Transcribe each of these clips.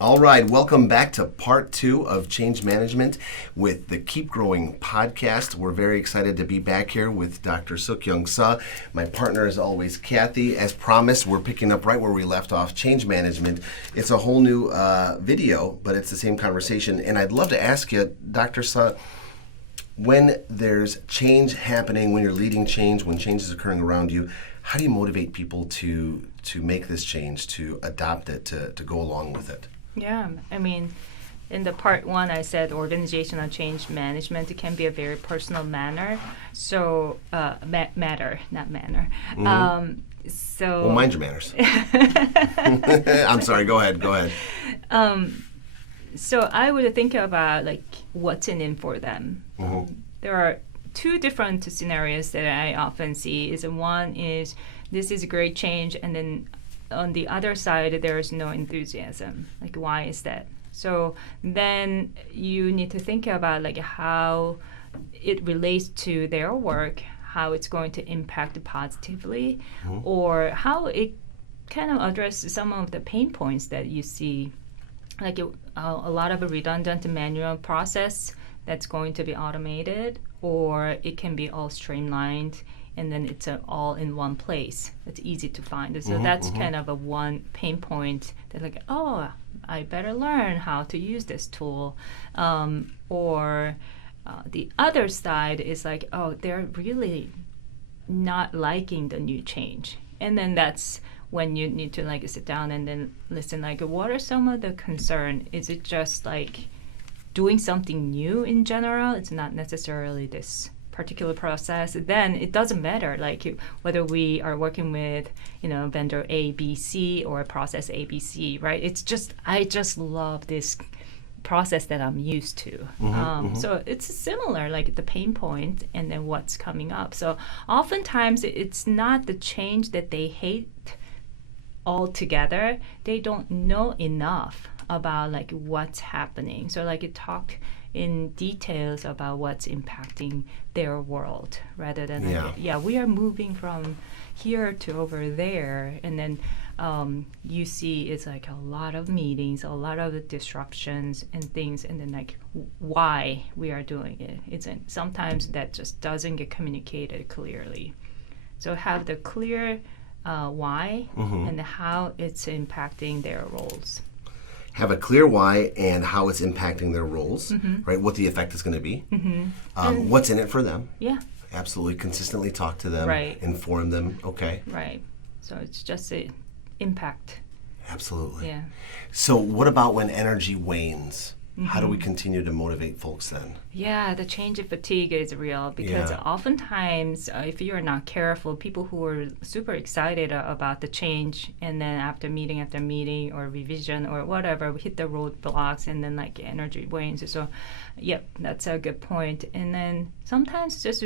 All right, welcome back to part 2 of Change Management with the Keep Growing podcast. We're very excited to be back here with Dr. Sookyung Suh. My partner is always Cathy. As promised, we're picking up right where we left off, Change Management. It's a whole new video, but it's the same conversation. And I'd love to ask you, Dr. Suh, when there's change happening, when you're leading change, when change is occurring around you, how do you motivate people to make this change, to adopt it, to go along with it? Yeah, I mean, in the part 1, I said organizational change management can be a very personal manner. So, matter, not manner. Well, mind your manners. I'm sorry, go ahead. So I would think about like what's in it for them. Mm-hmm. There are 2 different scenarios that I often see. One is this is a great change, and then on the other side, there is no enthusiasm. Like, why is that? So then you need to think about like how it relates to their work, how it's going to impact positively, or how it kind of addresses some of the pain points that you see, like a lot of a redundant manual process that's going to be automated, or it can be all streamlined and then it's all in one place. It's easy to find. So that's kind of a one pain point that like, oh, I better learn how to use this tool. Or the other side is like, oh, they're really not liking the new change. And then that's when you need to like sit down and then listen, like, what are some of the concern? Is it just like doing something new in general? It's not necessarily this particular process. Then it doesn't matter like whether we are working with vendor A, B, C or process A, B, C, right? It's just I just love this process that I'm used to. So it's similar, like the pain point and then what's coming up. So oftentimes it's not the change that they hate altogether. They don't know enough about like what's happening. So like it talk in details about what's impacting their world rather than we are moving from here to over there, and then you see it's like a lot of meetings, a lot of disruptions and things, and then like why we are doing it. It's sometimes that just doesn't get communicated clearly. So have the clear why and how it's impacting their roles. Have a clear why and how it's impacting their roles, right? What the effect is going to be, what's in it for them. Yeah. Absolutely. Consistently talk to them, right. Inform them. Okay. Right. So it's just an impact. Absolutely. Yeah. So what about when energy wanes? How do we continue to motivate folks then? Yeah, the change of fatigue is real because oftentimes if you're not careful, people who are super excited about the change and then after meeting or revision or whatever, we hit the roadblocks and then like energy wanes. So yep, that's a good point. And then sometimes just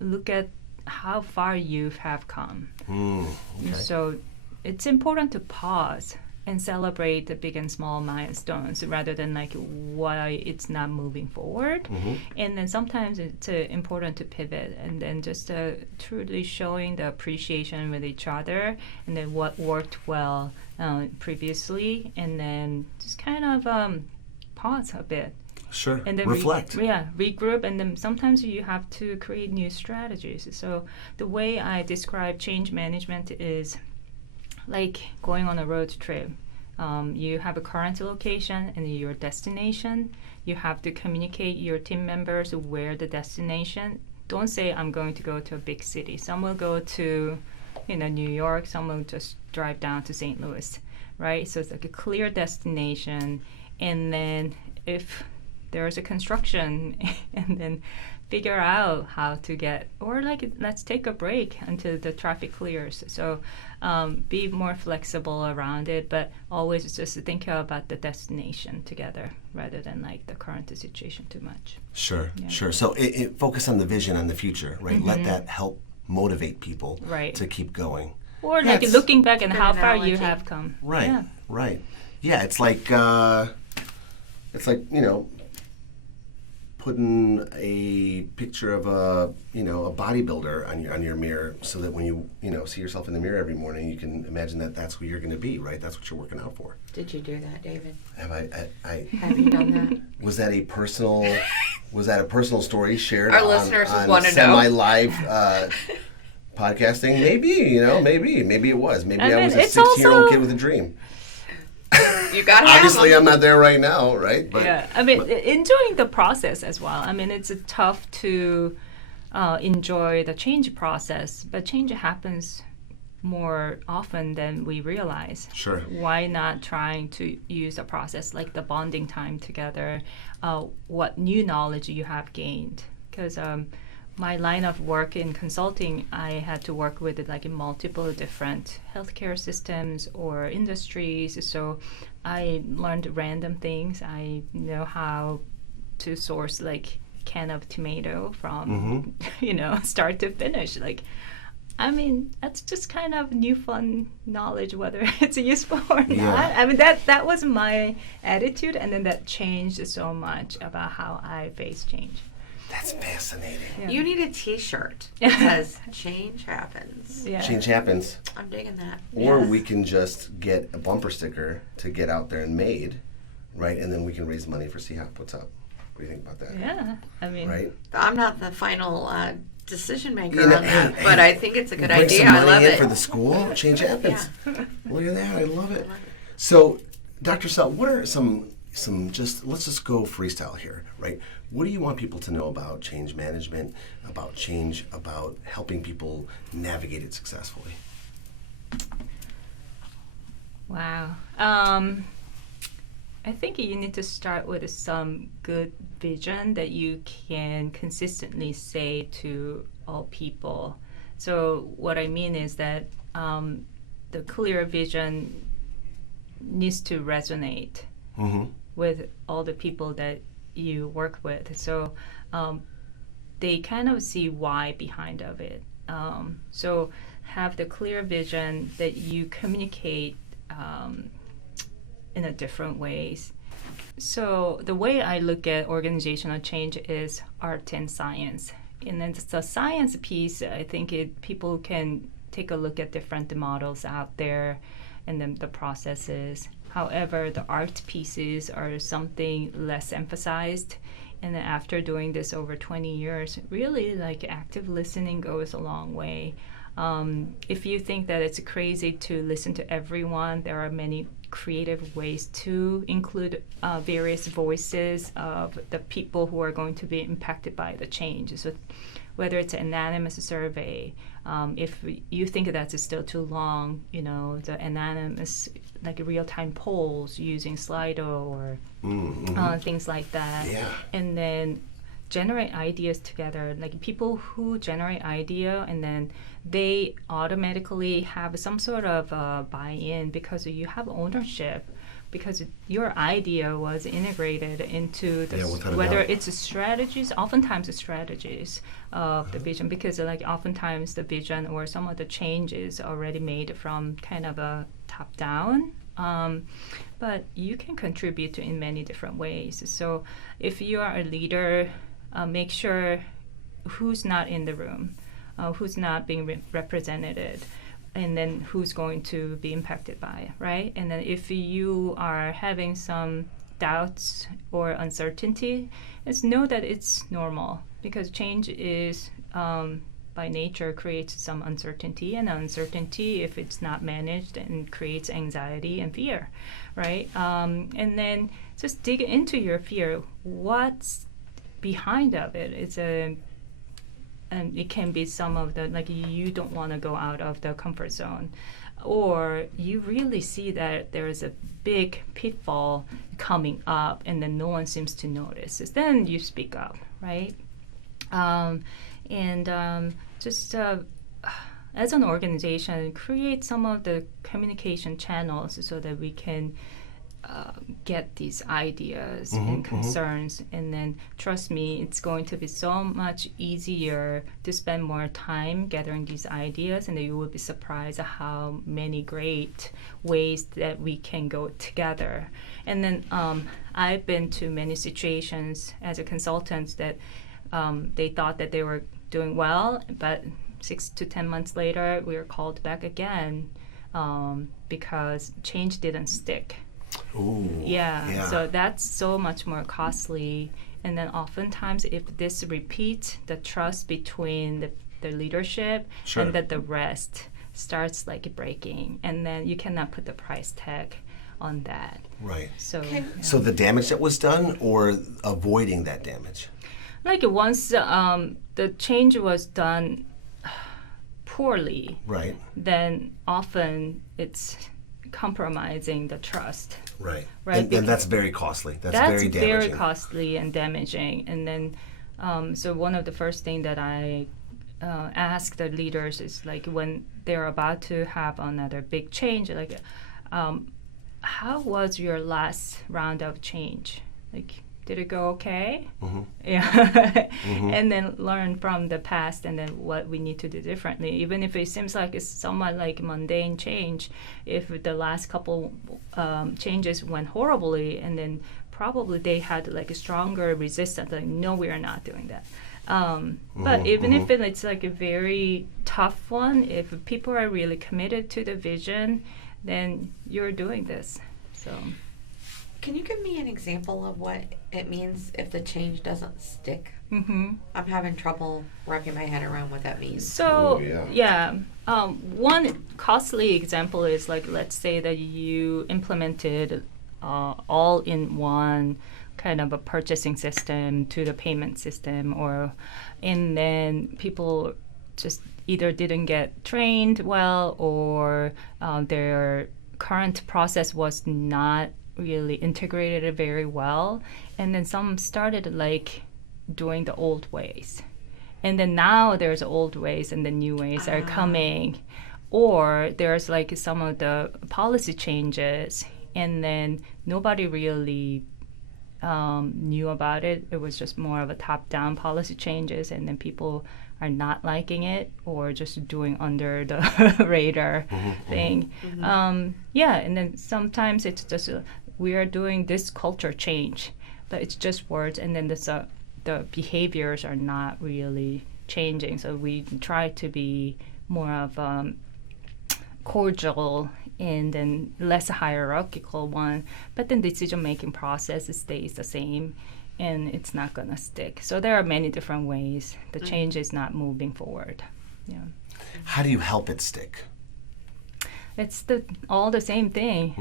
look at how far you have come. Okay. So it's important to pause and celebrate the big and small milestones rather than like why it's not moving forward. And then sometimes it's important to pivot and then just truly showing the appreciation with each other and then what worked well previously, and then just kind of pause a bit. Sure. And then reflect. Regroup, and then sometimes you have to create new strategies. So the way I describe change management is like going on a road trip. You have a current location and your destination. You have to communicate your team members where the destination. Don't say I'm going to go to a big city. Some will go to New York. Some will just drive down to St. Louis, right? So it's like a clear destination. And then if there's a construction and then figure out how to get, or like let's take a break until the traffic clears. So be more flexible around it, but always just think about the destination together rather than like the current situation too much. Sure. So it focus on the vision and the future, right? Let that help motivate people to keep going. Or like looking back and how far you have come. Right. Right. Yeah, it's like putting a picture of a bodybuilder on your mirror, so that when you see yourself in the mirror every morning, you can imagine that that's who you're going to be, right? That's what you're working out for. Did you do that, David? Have I Have you done that? was that a personal story shared Our listeners would on wanna know. semi-live podcasting? Maybe it was. Maybe I was a it's 16-year-old also- kid with a dream. You got to Obviously, I'm not there right now, right? But, yeah, I mean, enjoying the process as well. I mean, it's tough to enjoy the change process, but change happens more often than we realize. Sure. Why not trying to use a process like the bonding time together? What new knowledge you have gained? Because my line of work in consulting, I had to work with it like in multiple different healthcare systems or industries. So I learned random things. I know how to source like can of tomato from start to finish. Like, I mean, that's just kind of new fun knowledge, whether it's useful or not. I mean, that was my attitude, and then that changed so much about how I face change. That's fascinating. Yeah. You need a T-shirt because change happens. Yeah. Change happens. I'm digging that. Or Yes. we can just get a bumper sticker to get out there and made, right? And then we can raise money for CHOP. What's up? What do you think about that? Yeah, I mean, Right? I'm not the final decision maker You know, on that, but I think it's a good Bring idea. some I money love in it. for the school. Change happens. Yeah. Look at that. I love it. I love it. So, Dr. Suh, what are some let's just go freestyle here, right? What do you want people to know about change management, about change, about helping people navigate it successfully? wow. I think you need to start with some good vision that you can consistently say to all people. So what I mean is that the clear vision needs to resonate with all the people that you work with. So they kind of see why behind of it. So have the clear vision that you communicate in a different ways. So the way I look at organizational change is art and science. And then the science piece, I think people can take a look at different models out there and then the processes. However, the art pieces are something less emphasized. And then after doing this over 20 years, really like active listening goes a long way. If you think that it's crazy to listen to everyone, there are many creative ways to include various voices of the people who are going to be impacted by the change. So whether it's an anonymous survey, if you think that's still too long, the anonymous like real-time polls using Slido or things like that. Yeah. And then generate ideas together, like people who generate idea and then they automatically have some sort of buy-in because you have ownership, because your idea was integrated into the without a whether doubt. it's strategies, oftentimes the strategies of the vision, because like oftentimes the vision or some of the changes already made from kind of a top down. But you can contribute in many different ways. So if you are a leader, make sure who's not in the room, who's not being represented, and then who's going to be impacted by it, right? And then if you are having some doubts or uncertainty, just know that it's normal, because change is by nature creates some uncertainty, and uncertainty, if it's not managed, and creates anxiety and fear, right? And then just dig into your fear. What's behind of it? And it can be some of the, like, you don't want to go out of the comfort zone, or you really see that there is a big pitfall coming up and then no one seems to notice. Then you speak up, right? Just as an organization, create some of the communication channels so that we can get these ideas and concerns, and then trust me, it's going to be so much easier to spend more time gathering these ideas, and then you will be surprised at how many great ways that we can go together. And then I've been to many situations as a consultant that they thought that they were doing well, but 6 to 10 months later we were called back again because change didn't stick. Ooh, Yeah, so that's so much more costly. And then oftentimes if this repeats, the trust between the leadership Sure. and that the rest starts like breaking, and then you cannot put the price tag on that. Right. So, So the damage that was done, or avoiding that damage? like once the change was done poorly, Right. then often it's compromising the trust. Right. Right, And that's very costly. That's very damaging. very costly and damaging. And then, so one of the first thing that I ask the leaders is like when they're about to have another big change, like, how was your last round of change? Like, did it go okay? Yeah. And then learn from the past and then what we need to do differently. Even if it seems like it's somewhat like mundane change, if the last couple changes went horribly, and then probably they had like a stronger resistance, like, no, we are not doing that. But even if it's like a very tough one, if people are really committed to the vision, then you're doing this. So. Can you give me an example of what it means if the change doesn't stick? Mm-hmm. I'm having trouble wrapping my head around what that means. So, Ooh, yeah. One costly example is like, let's say that you implemented all-in-one kind of a purchasing system to the payment system, and then people just either didn't get trained well, or their current process was not really integrated very well, and then some started like doing the old ways, and then now there's old ways and the new ways are coming, or there's like some of the policy changes and then nobody really knew about it. It was just more of a top-down policy changes, and then people are not liking it or just doing under the radar thing. Yeah, and then sometimes it's just we are doing this culture change, but it's just words, and then the behaviors are not really changing. So we try to be more of cordial and then less hierarchical one, but then decision-making process stays the same, and it's not gonna stick. So there are many different ways the change is not moving forward. Yeah. How do you help it stick? It's all the same thing.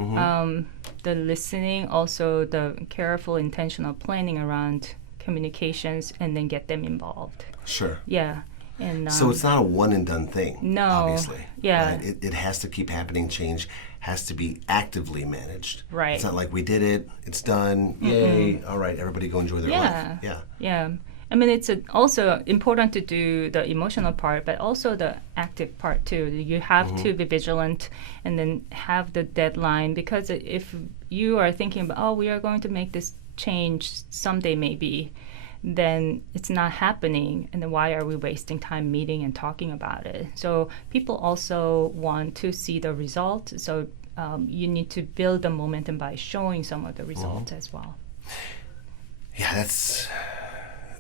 The listening, also the careful, intentional planning around communications, and then get them involved. Sure. Yeah. And So it's not a one and done thing. No. Obviously. Yeah. Right? It has to keep happening. Change has to be actively managed. Right. It's not like we did it, it's done, yay, all right, everybody go enjoy their life. Yeah. Yeah. I mean, it's also important to do the emotional part, but also the active part too. You have to be vigilant and then have the deadline, because if you are thinking about, oh, we are going to make this change someday maybe, then it's not happening, and then why are we wasting time meeting and talking about it? So people also want to see the result, so you need to build the momentum by showing some of the results as well. Yeah,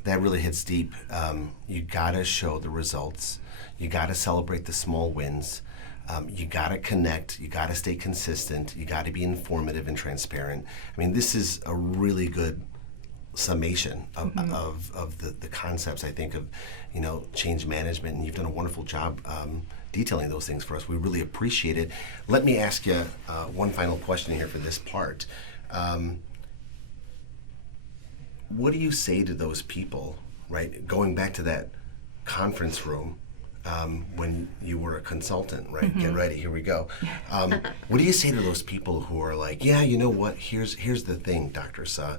that really hits deep. You gotta show the results. You gotta celebrate the small wins. You gotta connect. You gotta stay consistent. You gotta be informative and transparent. I mean, this is a really good summation of the concepts, I think, of change management, and you've done a wonderful job detailing those things for us. We really appreciate it. Let me ask you one final question here for this part. What do you say to those people, right? Going back to that conference room, when you were a consultant, right? Get ready, here we go. What do you say to those people who are like, yeah, you know what? Here's the thing, Dr. Suh.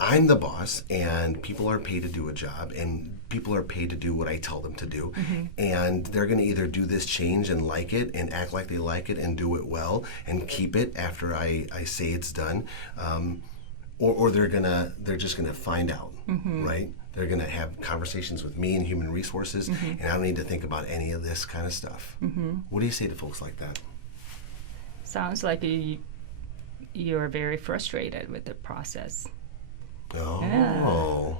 I'm the boss, and people are paid to do a job, and people are paid to do what I tell them to do. And they're going to either do this change and like it and act like they like it and do it well and keep it after I say it's done, or they're just going to find out, right? They're going to have conversations with me in human resources, and I don't need to think about any of this kind of stuff. What do you say to folks like that? Sounds like you're very frustrated with the process. Oh. Yeah.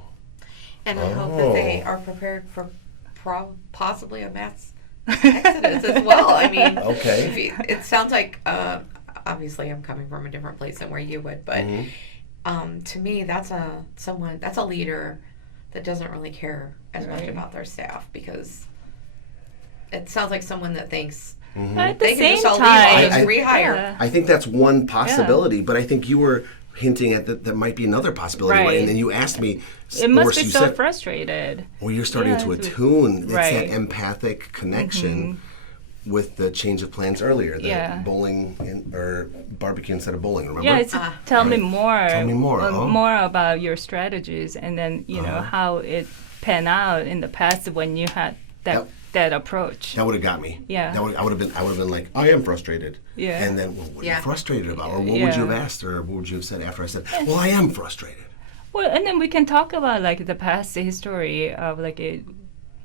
And I hope that they are prepared for possibly a mass exodus as well. I mean, okay. It sounds like, obviously I'm coming from a different place than where you would, but to me, that's a leader that doesn't really care as much about their staff, because it sounds like someone that thinks At they the can same just all time, leave and just rehire. yeah. I think that's one possibility, but I think you were hinting at that might be another possibility. Right. And then you asked me, It must be you so said, frustrated. well, you're starting to it's attune. It's right. that empathic connection with the change of plans earlier, the bowling or barbecue instead of bowling, remember? Yeah, it's tell me more. Tell me more. More about your strategies, and then how it panned out in the past when you had that approach. That would have got me. Yeah. I would have been like, I am frustrated. Yeah. And then, well, what are you frustrated about? Or what would you have asked? Or what would you have said after I said, well, I am frustrated? Well, and then we can talk about like the past history of like it,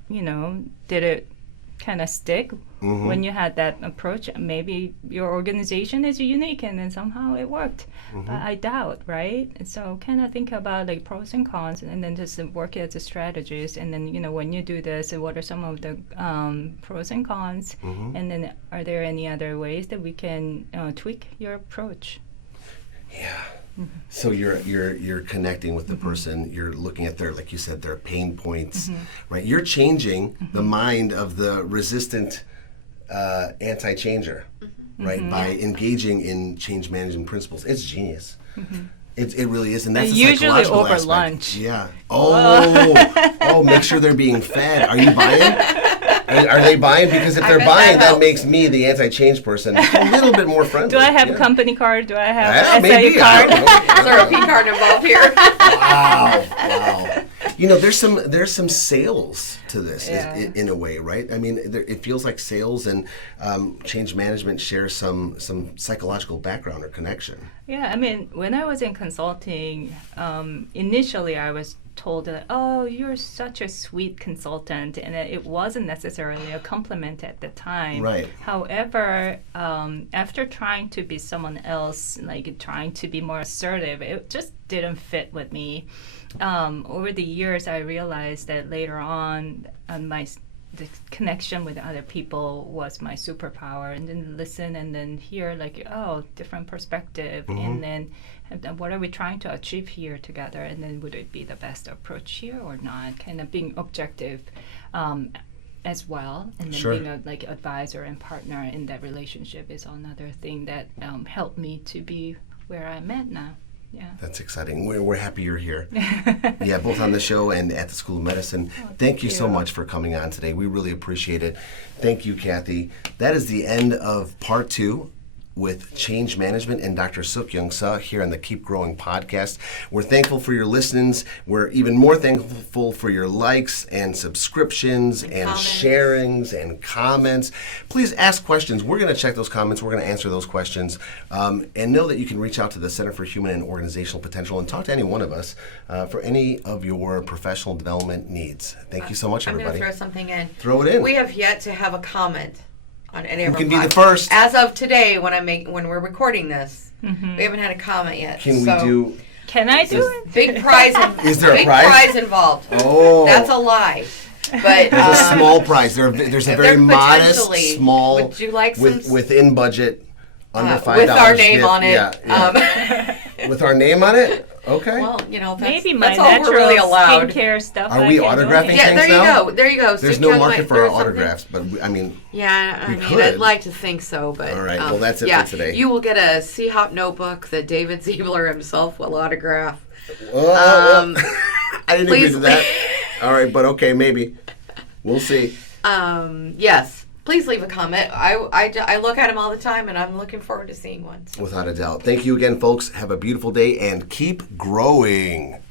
did it kind of stick when you had that approach? Maybe your organization is unique and then somehow it worked. But I doubt, right? And so kind of think about like pros and cons, and then just work as a strategist. And then, when you do this, what are some of the pros and cons? And then are there any other ways that we can tweak your approach? Yeah. So you're connecting with the person. You're looking at their, like you said, their pain points, right? You're changing the mind of the resistant anti-changer, right? By engaging in change management principles. It's genius. It really is, and that's the usually psychological over aspect. lunch. Yeah. Oh, make sure they're being fed. Are you buying? Are they buying? Because if they're buying, that makes me, the anti-change person, a little bit more friendly. Do I have a company card? Do I have an maybe. SIU card? Is there a P card involved here? Wow. There's some sales to this in a way, right? I mean, it feels like sales and change management share some psychological background or connection. Yeah, I mean, when I was in consulting, initially I was told that, oh, you're such a sweet consultant, and it wasn't necessarily a compliment at the time. Right. However, after trying to be someone else, like trying to be more assertive, it just didn't fit with me. Over the years, I realized that later on, the connection with other people was my superpower, and then listen and then hear like, oh, different perspective, and then what are we trying to achieve here together, and then would it be the best approach here or not, kind of being objective as well, and then being a like advisor and partner in that relationship is another thing that helped me to be where I'm at now. Yeah. That's exciting. We're happy you're here. Yeah, both on the show and at the School of Medicine. Thank you so much for coming on today. We really appreciate it. Thank you, Cathy. That is the end of part 2 with Change Management and Dr. Sookyung Suh here on the Keep Growing podcast. We're thankful for your listens. We're even more thankful for your likes and subscriptions and sharings and comments. Please ask questions. We're going to check those comments. We're going to answer those questions. And know that you can reach out to the Center for Human and Organizational Potential and talk to any one of us for any of your professional development needs. Thank you so much, everybody. I'm going to throw something in. Throw it in. We have yet to have a comment on any of our can be the first. As of today, when we're recording this, we haven't had a comment yet. Can I do it? Big prize. Is there a big prize involved? Oh, that's a lie. But there's a small prize. There's a very modest, small. Would you like some within budget, under $5 with our name gift. on it? Yeah. With our name on it. Okay. Well, that's, maybe my that's all natural we're really allowed. skincare stuff. Are we autographing Yeah, things now? There you go. There's no market for our autographs, but I mean. Yeah, I mean, could. I'd like to think so, but. All right. Well, that's it for today. You will get a C-Hop notebook that David Ziebler himself will autograph. I didn't agree to that. All right, but okay, maybe. We'll see. Yes. Please leave a comment. I look at them all the time, and I'm looking forward to seeing one. Without a doubt. Thank you again, folks. Have a beautiful day and keep growing.